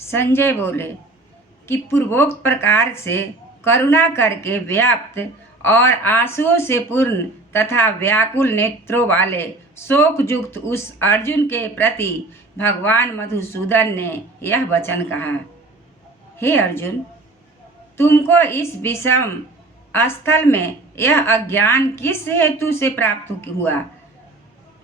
संजय बोले कि पूर्वोक्त प्रकार से करुणा करके व्याप्त और आंसुओं से पूर्ण तथा व्याकुल नेत्रों वाले शोकयुक्त उस अर्जुन के प्रति भगवान मधुसूदन ने यह वचन कहा, हे अर्जुन, तुमको इस विषम स्थल में यह अज्ञान किस हेतु से प्राप्त हुआ?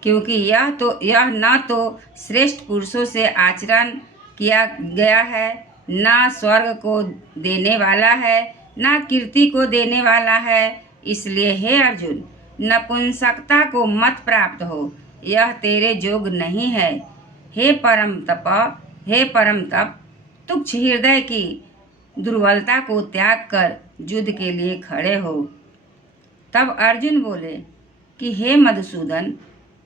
क्योंकि यह न तो श्रेष्ठ पुरुषों से आचरण किया गया है, न स्वर्ग को देने वाला है, न कीर्ति को देने वाला है। इसलिए हे अर्जुन, नपुंसकता को मत प्राप्त हो, यह तेरे जोग नहीं है। हे परम तप, तुच्छ हृदय की दुर्बलता को त्याग कर युद्ध के लिए खड़े हो। तब अर्जुन बोले कि हे मधुसूदन,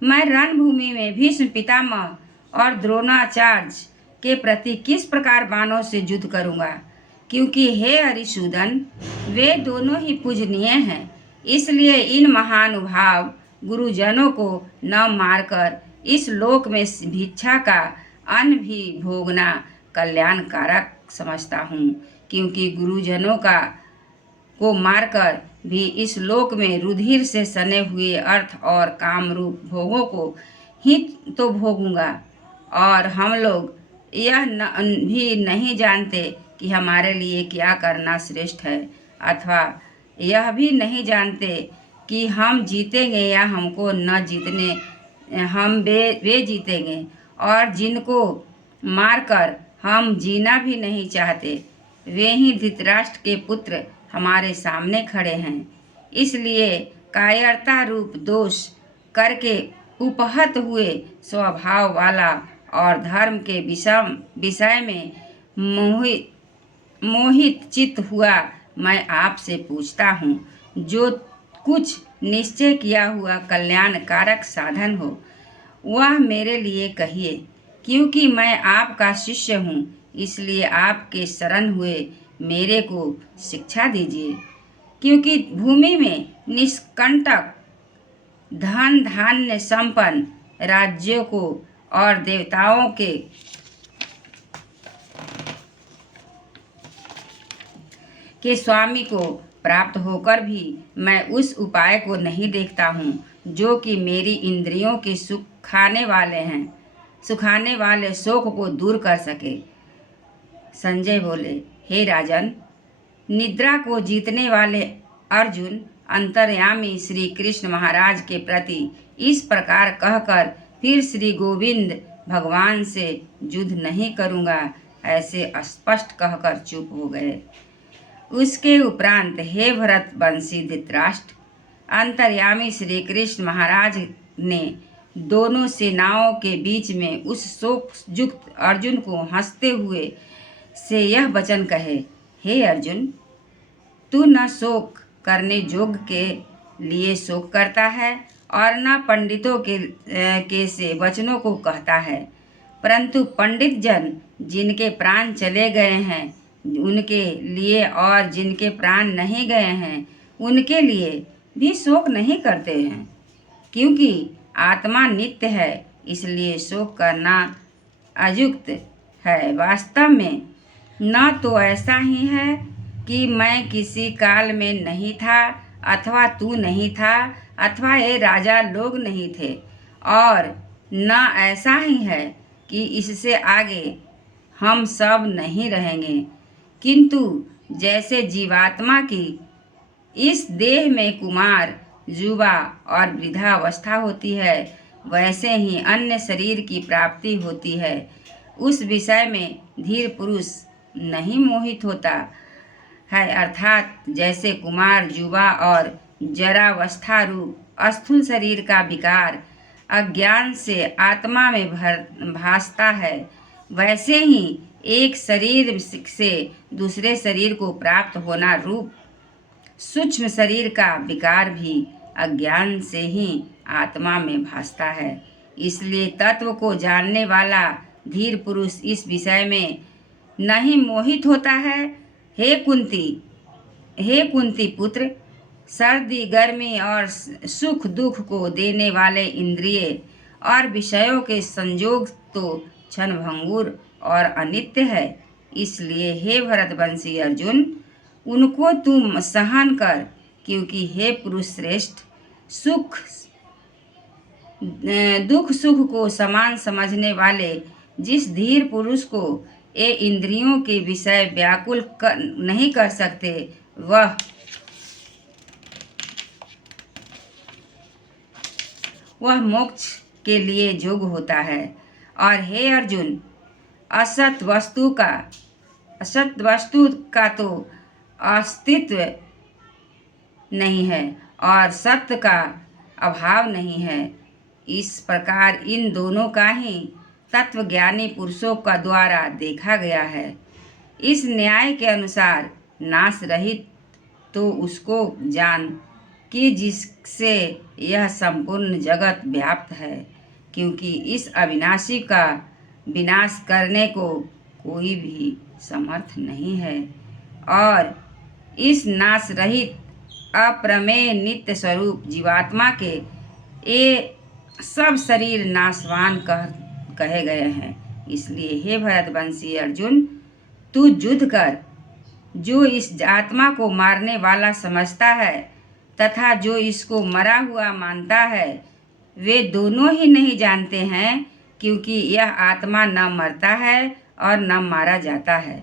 मैं रणभूमि में भीष्म पितामह और द्रोणाचार्य के प्रति किस प्रकार बाणों से युद्ध करूंगा? क्योंकि हे हरिसूदन, वे दोनों ही पूजनीय हैं। इसलिए इन महानुभाव गुरुजनों को न मारकर इस लोक में भिक्षा का अन्न भी भोगना कल्याणकारक समझता हूँ। क्योंकि गुरुजनों को मारकर भी इस लोक में रुधिर से सने हुए अर्थ और काम रूप भोगों को ही तो भोगूंगा। और हम लोग यह भी नहीं जानते कि हमारे लिए क्या करना श्रेष्ठ है, अथवा यह भी नहीं जानते कि हम जीतेंगे या हमको न जीतने वे जीतेंगे। और जिनको मारकर हम जीना भी नहीं चाहते, वे ही धृतराष्ट्र के पुत्र हमारे सामने खड़े हैं। इसलिए कायरता रूप दोष करके उपहत हुए स्वभाव वाला और धर्म के विषय में मोहित चित्त हुआ मैं आपसे पूछता हूँ, जो कुछ निश्चय किया हुआ कल्याणकारक साधन हो वह मेरे लिए कहिए। क्योंकि मैं आपका शिष्य हूँ, इसलिए आपके शरण हुए मेरे को शिक्षा दीजिए। क्योंकि भूमि में निष्कंटक धन धान्य संपन्न राज्यों को और देवताओं के स्वामी को प्राप्त होकर भी मैं उस उपाय को नहीं देखता हूँ जो कि मेरी इंद्रियों के सुखाने वाले शोक को दूर कर सके। संजय बोले, हे राजन, निद्रा को जीतने वाले अर्जुन अंतर्यामी श्री कृष्ण महाराज के प्रति इस प्रकार कहकर फिर श्री गोविंद भगवान से युद्ध नहीं करूँगा ऐसे स्पष्ट कहकर चुप हो गए। उसके उपरांत हे भरत वंशी धृतराष्ट्र, अंतर्यामी श्री कृष्ण महाराज ने दोनों सेनाओं के बीच में उस शोक युक्त अर्जुन को हंसते हुए से यह वचन कहे, हे अर्जुन, तू न शोक करने योग्य के लिए शोक करता है और न पंडितों के से वचनों को कहता है, परंतु पंडित जन जिनके प्राण चले गए हैं उनके लिए और जिनके प्राण नहीं गए हैं उनके लिए भी शोक नहीं करते हैं। क्योंकि आत्मा नित्य है, इसलिए शोक करना अयुक्त है। वास्तव में न तो ऐसा ही है कि मैं किसी काल में नहीं था, अथवा तू नहीं था, अथवा ये राजा लोग नहीं थे, और न ऐसा ही है कि इससे आगे हम सब नहीं रहेंगे। किंतु जैसे जीवात्मा की इस देह में कुमार, युवा और वृद्धावस्था होती है, वैसे ही अन्य शरीर की प्राप्ति होती है। उस विषय में धीर पुरुष नहीं मोहित होता है, अर्थात जैसे कुमार, युवा और जरावस्था रूप स्थूल शरीर का विकार अज्ञान से आत्मा में भासता है, वैसे ही एक शरीर से दूसरे शरीर को प्राप्त होना रूप सूक्ष्म शरीर का विकार भी अज्ञान से ही आत्मा में भासता है। इसलिए तत्व को जानने वाला धीर पुरुष इस विषय में नहीं मोहित होता है। हे कुंती पुत्र, सर्दी गर्मी और सुख दुख को देने वाले इंद्रिय और विषयों के संयोग तो क्षणभंगुर और अनित्य है। इसलिए हे भरतवंशी अर्जुन, उनको तुम सहन कर, क्योंकि हे पुरुष श्रेष्ठ, दुख सुख को समान समझने वाले जिस धीर पुरुष को ये इंद्रियों के विषय व्याकुल नहीं कर सकते, वह मोक्ष के लिए योग्य होता है। और हे अर्जुन, असत वस्तु का तो अस्तित्व नहीं है और सत्य का अभाव नहीं है। इस प्रकार इन दोनों का ही तत्वज्ञानी पुरुषों का द्वारा देखा गया है। इस न्याय के अनुसार नाश रहित तो उसको जान कि जिससे यह संपूर्ण जगत व्याप्त है, क्योंकि इस अविनाशी का विनाश करने को कोई भी समर्थ नहीं है। और इस नाश रहित अप्रमेय नित्य स्वरूप जीवात्मा के ये सब शरीर नाशवान कहे गए हैं। इसलिए हे भरतवंशी अर्जुन, तू युद्ध कर। जो इस आत्मा को मारने वाला समझता है तथा जो इसको मरा हुआ मानता है, वे दोनों ही नहीं जानते हैं, क्योंकि यह आत्मा न मरता है और न मारा जाता है।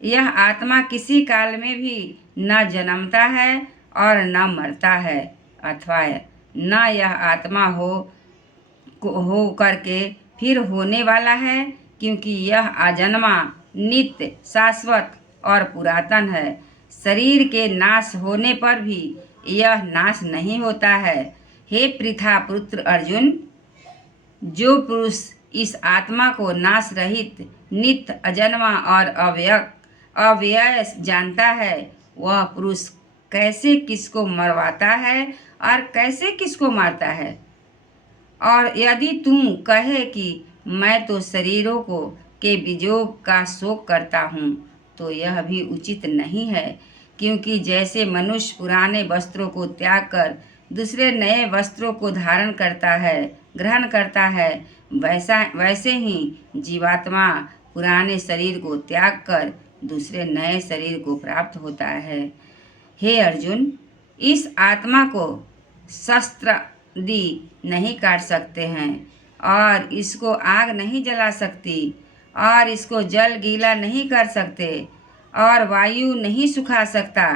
यह आत्मा किसी काल में भी न जन्मता है और न मरता है, अथवा न यह आत्मा हो करके फिर होने वाला है, क्योंकि यह अजन्मा, नित्य, शाश्वत और पुरातन है। शरीर के नाश होने पर भी यह नाश नहीं होता है। हे पृथा पुत्र अर्जुन, जो पुरुष इस आत्मा को नाश रहित, नित्य, अजन्मा और अव्यय जानता है, वह पुरुष कैसे किसको मरवाता है और कैसे किसको मारता है। और यदि तुम कहे कि मैं तो शरीरों के वियोग का शोक करता हूँ, तो यह भी उचित नहीं है, क्योंकि जैसे मनुष्य पुराने वस्त्रों को त्याग कर दूसरे नए वस्त्रों को धारण करता है, ग्रहण करता है, वैसे ही जीवात्मा पुराने शरीर को त्याग कर दूसरे नए शरीर को प्राप्त होता है। हे अर्जुन, इस आत्मा को शस्त्रादि नहीं काट सकते हैं और इसको आग नहीं जला सकती और इसको जल गीला नहीं कर सकते और वायु नहीं सुखा सकता,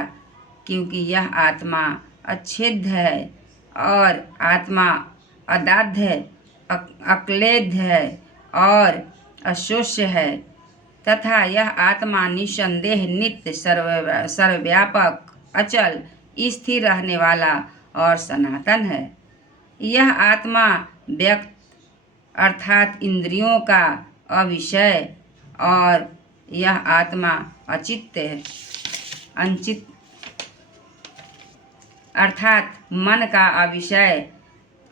क्योंकि यह आत्मा अच्छेद्य है और आत्मा अदाध्य, अक्लेद्य है और अशोष्य है, तथा यह आत्मा निसंदेह, नित्य, सर्वव्यापक, अचल, स्थिर रहने वाला और सनातन है। यह आत्मा व्यक्त अर्थात इंद्रियों का अविषय और यह आत्मा अचित अर्थात मन का अविषय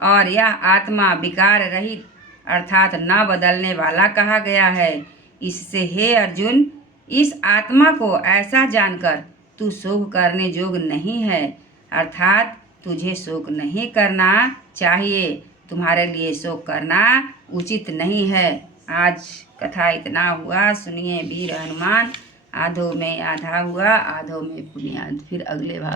और यह आत्मा विकार रहित अर्थात न बदलने वाला कहा गया है। इससे हे अर्जुन, इस आत्मा को ऐसा जानकर तू शोक करने योग्य नहीं है, अर्थात तुझे शोक नहीं करना चाहिए। तुम्हारे लिए शोक करना उचित नहीं है। आज कथा इतना हुआ। सुनिए वीर हनुमान। आधो में आधा हुआ, आधो में पुण्याद। फिर अगले भाग